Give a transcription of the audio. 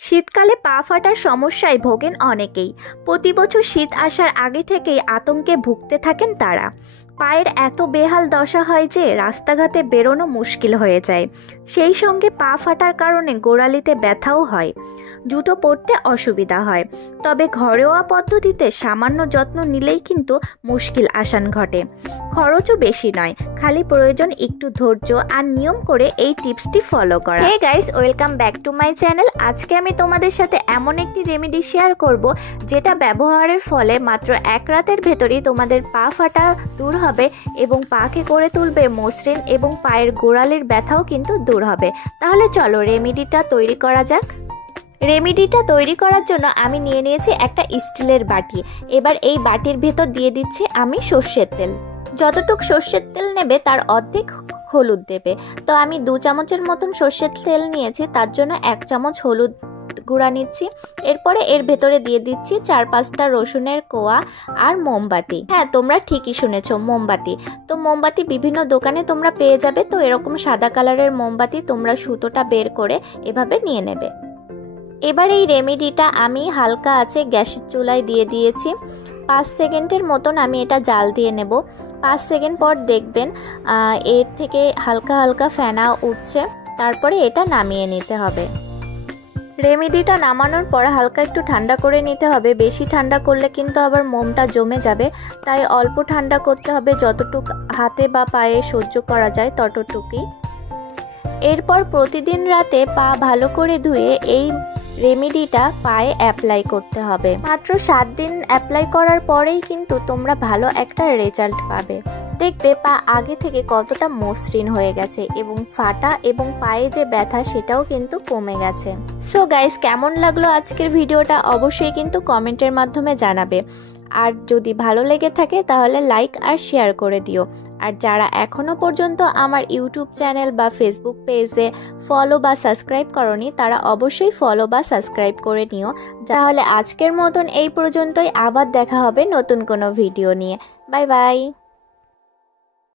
শীতকালে পা ফাটার সমস্যায় ভোগেন অনেকেই। প্রতি বছর শীত আসার আগে থেকেই আতঙ্কে ভুগতে থাকেন তারা। পায়ের এত বেহাল দশা হয় যে রাস্তাঘাটে বেরোনো মুশকিল হয়ে যায়। সেই সঙ্গে পা ফাটার কারণে গোড়ালিতে ব্যথাও হয়, জুতো পরতে অসুবিধা হয়। তবে ঘরোয়া পদ্ধতিতে সামান্য যত্ন নিলেই কিন্তু মুশকিল আসান ঘটে। খরচও বেশি নয়, খালি প্রয়োজন একটু ধৈর্য আর নিয়ম করে এই টিপসটি ফলো করা। Hey guys, welcome back to my channel. আজকে আমি তোমাদের সাথে এমন একটি রেমেডি শেয়ার করব যেটা ব্যবহারের ফলে মাত্র এক রাতের ভেতরেই তোমাদের পা ফাটা দূর হবে এবং পাকে করে তুলবে মসৃণ, এবং পায়ের গোড়ালির ব্যথাও কিন্তু দূর হবে। তাহলে চলো রেমেডিটা তৈরি করা যাক। রেমেডিটা তৈরি করার জন্য আমি নিয়ে নিয়েছি একটা স্টিলের বাটি। এবার এই বাটির ভেতর দিয়ে দিচ্ছি আমি সর্ষের তেল। যতটুক সর্ষের তেল নেবে তার অর্ধেক হলুদ দেবে। তো আমি 2 চামচের মতন সর্ষের তেল নিয়েছি, তার জন্য 1 চামচ হলুদ গুঁড়া নিচ্ছি। এরপরে এর ভেতরে দিয়ে দিচ্ছি 4-5টা রসুনের কোয়া আর মোমবাতি। হ্যাঁ, তোমরা ঠিকই শুনেছো, মোমবাতি। তো মোমবাতি বিভিন্ন দোকানে তোমরা পেয়ে যাবে। তো এরকম সাদা কালারের মোমবাতি তোমরা সুতোটা বের করে এভাবে নিয়ে নেবে। এবার এই রেমেডিটা আমি হালকা আছে গ্যাসের চুলায় দিয়ে দিয়েছি। 5 সেকেন্ডের মতন আমি এটা জাল দিয়ে নেব। 5 সেকেন্ড পর দেখবেন এর থেকে হালকা হালকা ফেনা উঠছে। তারপরে এটা নামিয়ে নিতে হবে। রেমেডিটা নামানোর পর হালকা একটু ঠান্ডা করে নিতে হবে। বেশি ঠান্ডা করলে কিন্তু আবার মোমটা জমে যাবে, তাই অল্প ঠান্ডা করতে হবে। যতটুক হাতে বা পায়ে সহ্য করা যায় ততটুকুই। এরপর প্রতিদিন রাতে পা ভালো করে ধুয়ে এই রেমেডিটা পায়ে অ্যাপ্লাই করতে হবে। মাত্র 7 দিন অ্যাপ্লাই করার পরেই কিন্তু তোমরা ভালো একটা রেজাল্ট পাবে। দেখবে পা আগে থেকে কতটা মসৃণ হয়ে গেছে এবং ফাটা এবং পায়ে যে ব্যথা সেটাও কিন্তু কমে গেছে। সো গাইস, কেমন লাগলো আজকের ভিডিওটা অবশ্যই কিন্তু কমেন্টের মাধ্যমে জানাবে। আর যদি ভালো লেগে থাকে তাহলে লাইক আর শেয়ার করে দিও। আর যারা এখনো পর্যন্ত আমার ইউটিউব চ্যানেল বা ফেসবুক পেজে ফলো বা সাবস্ক্রাইব করনি তারা অবশ্যই ফলো বা সাবস্ক্রাইব করে নিও। তাহলে আজকের মতন এই পর্যন্তই, আবার দেখা হবে নতুন কোনো ভিডিও নিয়ে। Bye bye.